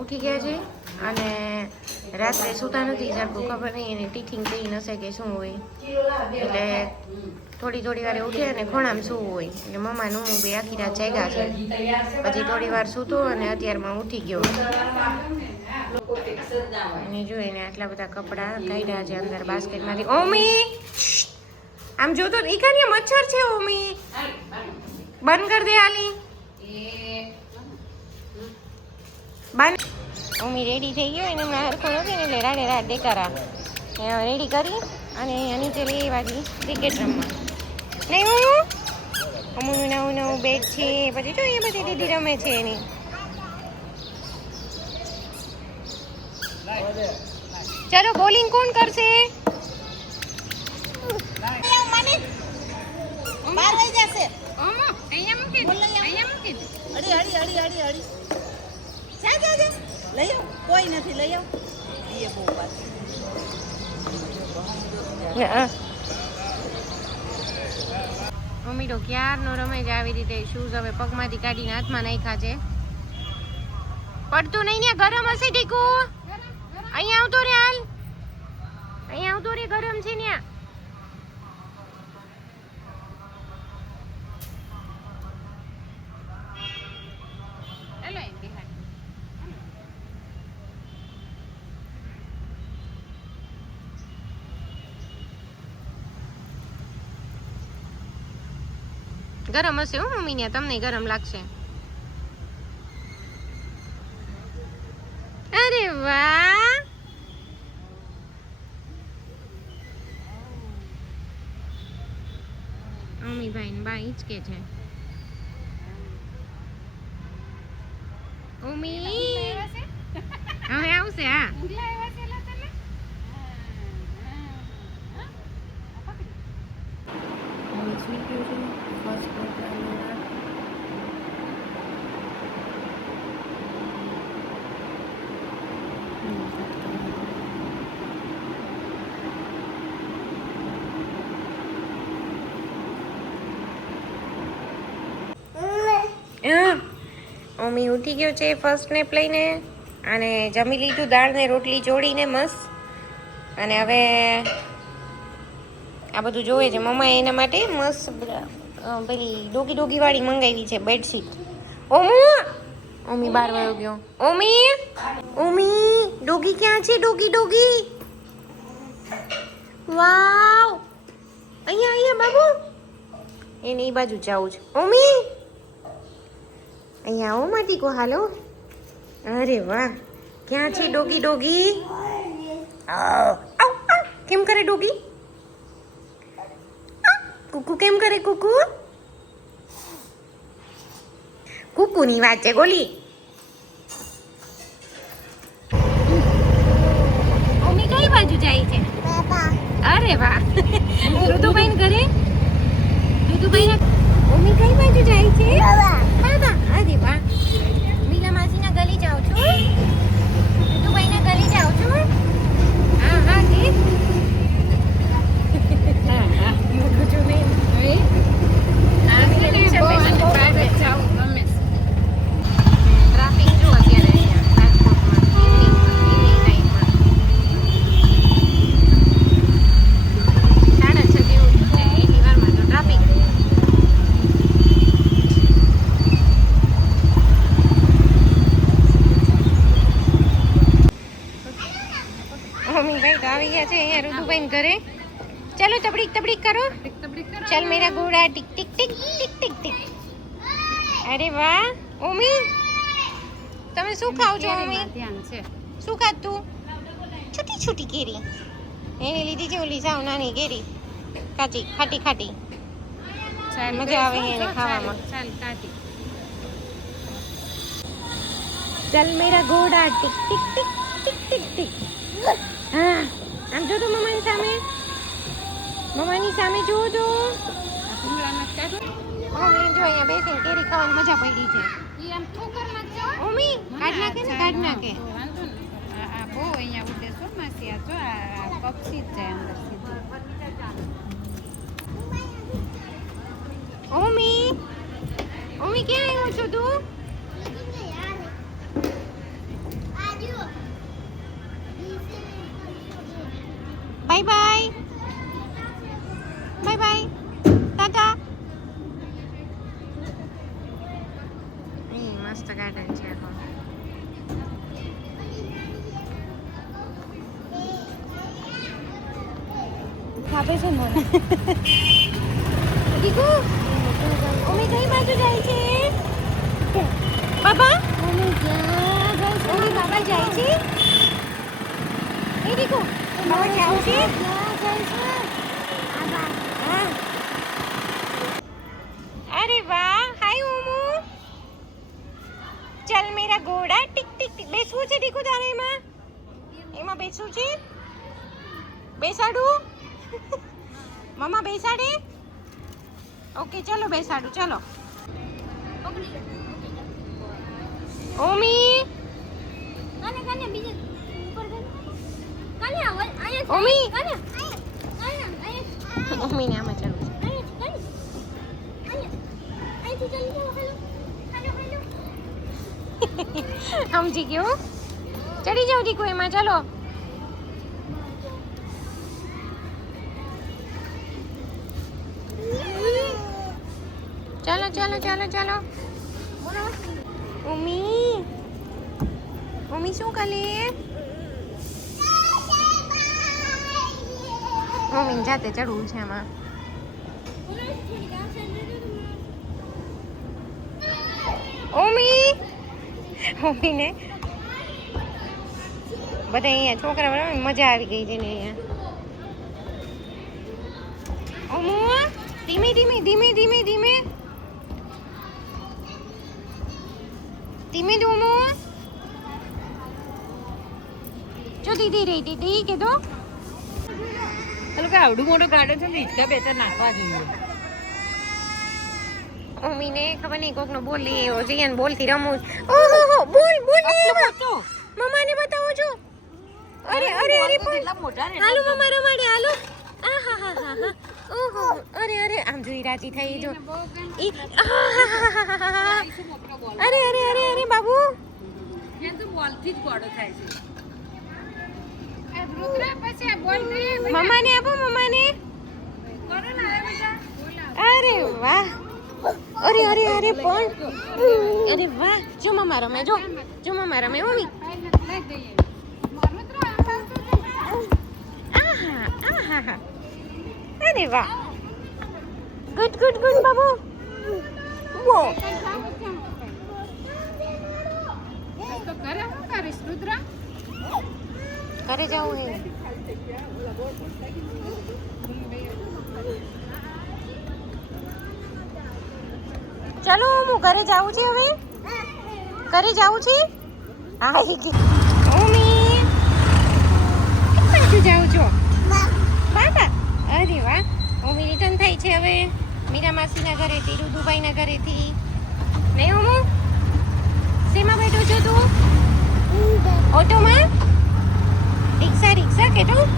ઉઠી ગયા છે અને રાત્રે સૂતા નથી સરખું, ખબર નહીં એને ટીથિંગ થઈ નશે કે શું હોય, એટલે થોડી વારે ઉઠે અને ખોણામાં સૂવું હોય એટલે મમ્માનું હું બે આખી રાત જાગ્યા છે. પછી થોડી વાર સૂતો અને અત્યારમાં ઉઠી ગયો અને જોઈને આટલા બધા કપડાં કાઢ્યા છે અંદર બાસ્કેટમાંથી. ઓમી આમ જોતો ઈકાની મચ્છર છે. ઓમી બંધ કર દે હાલી. બંધ. ઓમી રેડી થઈ ગયો એને હમણાં હરખો નથી ને એટલે રાડે રાડ દેકારા રેડી કરી અને અહીંયા નીચે લઈ વાગી ક્રિકેટ રમવા. નહીં હું અમુનું નવું બેટ છે. પછી જો એ બધી દીદી રમે છે એની. ચલો બોલિંગ કોણ કરશે? બાર વાઈ જશે. અહીંયા મૂકી દે. અહીંયા મૂકી દે. અડી જા લઈ આવ. કોઈ નથી, લઈ આવ. એ બહુ વાત. મમ્મી તો ક્યારનો રમે છે આવી રીતે. શૂઝ હવે પગમાંથી કાઢીને હાથમાં નાખ્યા છે. પડતું નહીં ને, ગરમ હશે ટીકુ. અહીંયા આવતો રે હાલ. અહીંયા આવતો રે, ગરમ છે ને. ગરમ હશે હો મમ્મી ને, તમને ગરમ લાગશે. અરે વાહ, મમ્મી ભાઈ ને બા હિંચકે છે. મમ્મી હવે આવશે. હા મમ્મી ઉઠી ગયો છે ફર્સ્ટ સ્નેપ લઈને અને જમી લીધું દાળ ને રોટલી જોડીને મસ્ત. અને હવે આ બધું જોવે છે મમ્માએ એના માટે મસ્ત પેલી ડોગી વાળી મંગાવી છે બેડશીટ. ઓમી બહાર વયો ગયો. ઓમી ડોગી ક્યાં છે? ડોગી વાવ, અહીંયા બાબુ. એને એ બાજુ જાવું છે. ઓમી અહીંયા આવો માટી કો. હાલો. અરે વાહ, ક્યાં છે ડોગી? કેમ કરે ડોગી? કુકુ કેમ કરે? કુકુની વાત છે ગોલી. મમ્મી કઈ બાજુ જાય છે? અરે વાહ, ઋતુભાઈ ઘરે. ઋતુભાઈ મમ્મી કઈ બાજુ જાય છે? બાબા. અરે વાહ, મીલા માસીના ગલી જાઉં છું. ઋતુભાઈના ગલી જાઉં છું. હા કે મોટું છું નહીં. ટ્રાફિક જો અત્યારે અહીંયા રાજકોટમાં ઇવનિંગ ટાઈમમાં 6:30 જેવું છે. એની વારમાં તો ટ્રાફિક. મમ્મી ભાઈ તો આવી ગયા છે અહીંયા ઋતુભાઈ ઘરે. ચાલો તબડીક કરો. ચાલ મેરા ઘોડા ટિક ટિક. અરે વાહ ઓમી, તમે શું ખાવ છો? ઓમી શું ખાતું? છૂટી કેરી એને લીધી છે. ઓલી સાવ નાની કેરી, કાચી ખાટી. મજા આવે એને ખાવામાં. ચાલ મેરા ઘોડા ટિક ટિક. હા આમ જો તો મમ્માની સામે જુઓ તો. જો અહીંયા બેસીને કેરી ખાવાની મજા પડી છે. મમ્મી કાઢ નાખે. બહુ અહીંયા ઉડે છો માસી. આ જો આ પક્ષી જ જાય અંદર સીધું. મમ્મી ક્યાં આવ્યો છો તું? Bye bye bye bye Tata મસ્ત ગાર્ડન છે આખો ખાપે છે મને દીકુ ઓમે કઈ બાજુ જાય છે બાબા ઓમે બાબા જાય છે એ દીકુ બાબા જાય છે હા अरे वाह हाय ओमू चल मेरा घोड़ा टिक टिक टिक બેસવું છે દીકુ તારે એમાં બેસવું છે બેસાડું મમ્મા બેસાડે ઓકે ચલો બેસાડું ચલો ઓમી કાને કાને બીજે ઉપર કાને આયા ઓમી કાને આયા ઓમીને આમાં ચડવું છે સમજી ગયો ચડી જાવ દીકુ એમાં ચલો चलो चलो चलो चलो उमी उमी શું કરે મમ્મી જાતે ચડવું છે આમાં ઉમી ઉમીને બધા અહીંયા છોકરા બરાબર મજા આવી ગઈ છે ને અહીંયા ઉમુ ધીમે ધીમે ધીમે ધીમે ધીમે ધીમે ધૂમો જો દીદી રહી દીદી કીધું ચાલો કે આવડું મોટું ગાર્ડન છે ને હિંચકા બે ચાર નાખવા જોઈએ મમ્મીને ખબર નહીં કોકનો બોલ લઈ આવ્યો છે એને બોલથી રમવું ઓહો બોલ બોલ લઈ આવ્યો મમ્માને બતાવો છો અરે અરે અરે કેટલા મોટા ને હાલો મમ્મા રમાડે હાલો આહાહાહા ઓહો અરે અરે આમ જોઈ રાજી થઈ જો ઈ આહાહાહા અરે અરે અરે અરે બાબુ એ તો બોલથી જ ગોળો થાય છે આ રુદ્રા પછી આ બોલ રે મમ્માને આપો મમ્માને કોણ લાવે બેટા અરે વાહ અરે અરે અરે પણ અરે વાહ જો મમ્મા રમે જો મમ્મા રમે મમ્મી લઈ દઈએ મારું તો આમ આહા આહા અરે વાહ ગુડ ગુડ ગુડ બાબુ વો તો ઘરે શું કરીશ રુદ્રા ઘરે જવું હે ચાલો હું ઘરે જાઉં છું હવે ઘરે જાઉં છું હા મમ્મી પાછું જાઉં છો બાબા અરે વાહ મમ્મી રિટર્ન થાય છે હવે મીરા માસીના ઘરેથી રુદુભાઈના ઘરેથી નહીં હું શેમાં બેઠો છો તું ઓટોમાં રિક્ષા રિક્ષા કેટલું